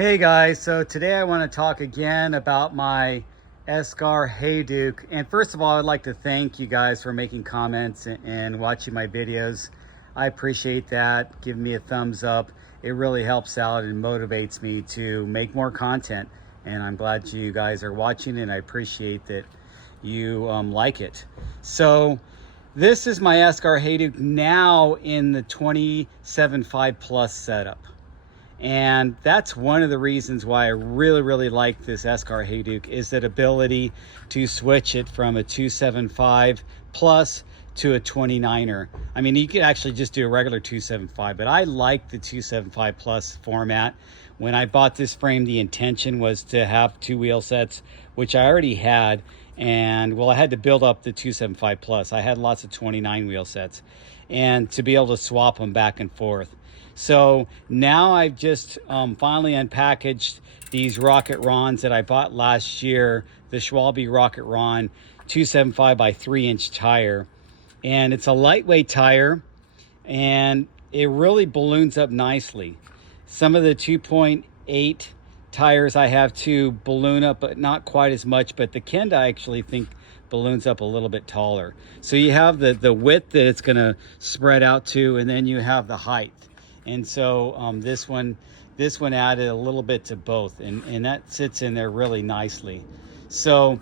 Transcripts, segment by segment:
Hey guys, so today I want to talk again about my Esker Hayduke. And first of all, I'd like to thank you guys for making comments and watching my videos. I appreciate that. Give me a thumbs up. It really helps out and motivates me to make more content. And I'm glad you guys are watching and I appreciate that you like it. So this is my Esker Hayduke now in the 27.5 Plus setup. And that's one of the reasons why I really like this Esker Hayduke, is that ability to switch it from a 275 plus to a 29er. I mean, you could actually just do a regular 275, but I like the 275 plus format. When I bought this frame, the intention was to have two wheel sets, which I already had. And well, I had to build up the 275 plus. I had lots of 29 wheel sets, and to be able to swap them back and forth. So now I've just finally unpackaged these Rocket Rons that I bought last year, the Schwalbe Rocket Ron 275 by 3-inch tire. And it's a lightweight tire and it really balloons up nicely. Some of the 2.8 tires I have to balloon up, but not quite as much, but the Kenda I actually think balloons up a little bit taller. So you have the width that it's gonna spread out to, and then you have the height. And so this one added a little bit to both, and that sits in there really nicely. So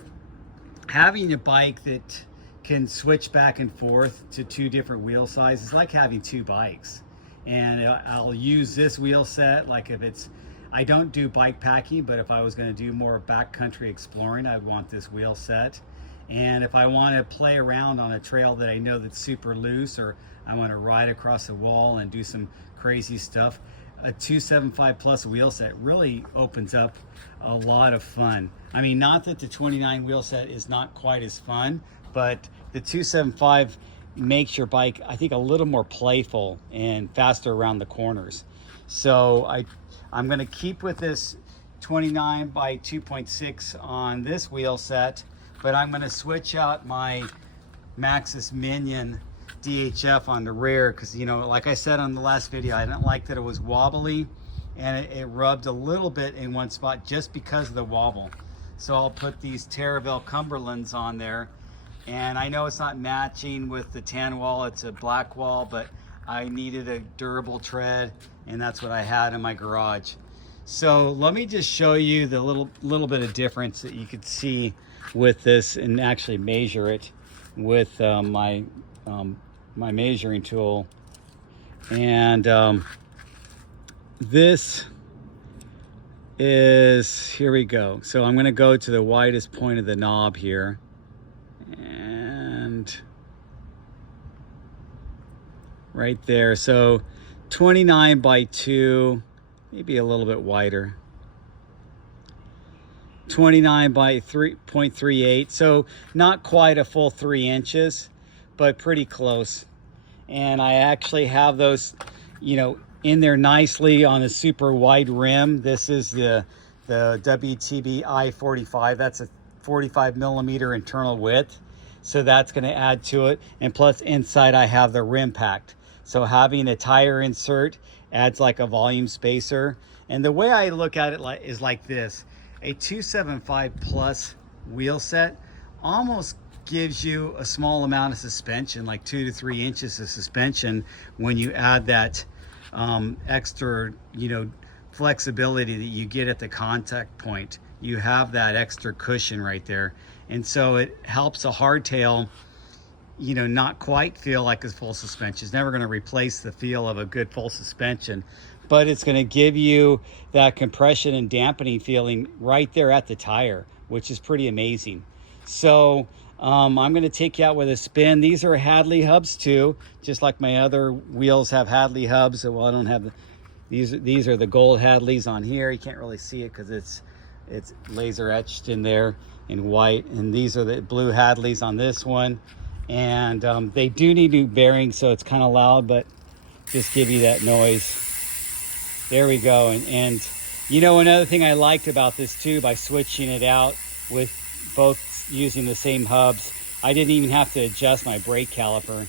having a bike that can switch back and forth to two different wheel sizes is like having two bikes. And I'll use this wheel set, like if it's, I don't do bike packing, but if I was going to do more backcountry exploring, I'd want this wheel set. And if I want to play around on a trail that I know that's super loose, or I want to ride across a wall and do some crazy stuff, a 275 plus wheel set really opens up a lot of fun. I mean, not that the 29 wheel set is not quite as fun, but the 275 makes your bike, I think, a little more playful and faster around the corners. So I'm going to keep with this 29 by 2.6 on this wheel set, but I'm going to switch out my Maxxis Minion DHF on the rear, because, you know, like I said on the last video, I didn't like that it was wobbly and it rubbed a little bit in one spot just because of the wobble. So I'll put these Terraville Cumberlands on there, and I know it's not matching with the tan wall, it's a black wall, but I needed a durable tread, and that's what I had in my garage. So let me just show you the little bit of difference that you could see with this, and actually measure it with my measuring tool. And this is, here we go. So I'm going to go to the widest point of the knob here, and right there. So 29 by 2, maybe a little bit wider. 29 by 3.38, so not quite a full 3 inches, but pretty close. And I actually have those, you know, in there nicely on a super wide rim. This is the WTB I-45. That's a 45 millimeter internal width, so that's going to add to it. And plus inside I have the Rimpact, so having a tire insert adds like a volume spacer. And the way I look at it is like this: a 275 plus wheel set almost gives you a small amount of suspension, like 2 to 3 inches of suspension, when you add that extra, you know, flexibility that you get at the contact point. You have that extra cushion right there, and so it helps a hardtail, you know, not quite feel like a full suspension. It's never going to replace the feel of a good full suspension, but it's going to give you that compression and dampening feeling right there at the tire, which is pretty amazing. So I'm going to take you out with a spin. These are Hadley hubs too, just like my other wheels have Hadley hubs. Well, I don't have these are the gold Hadleys on here. You can't really see it because it's laser etched in there in white, and these are the blue Hadleys on this one. And they do need new bearings, so it's kind of loud, but just give you that noise. There we go. And you know, another thing I liked about this too, by switching it out with both using the same hubs, I didn't even have to adjust my brake caliper,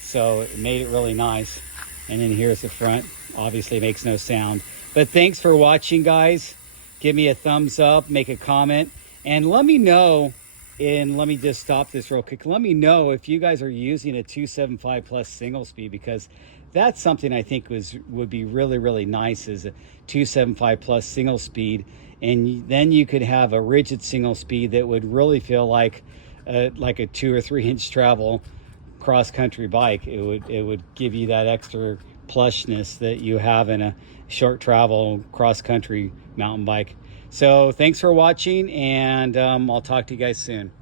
so it made it really nice. And then here's the front. Obviously it makes no sound, But thanks for watching, guys. Give me a thumbs up, make a comment, and let me know. And let me just stop this real quick. Let me know if you guys are using a 275 plus single speed, because that's something I think would be really, really nice, is a 275 plus single speed. And then you could have a rigid single speed that would really feel like a 2 or 3 inch travel cross country bike. It would give you that extra plushness that you have in a short travel cross country mountain bike. So thanks for watching, and I'll talk to you guys soon.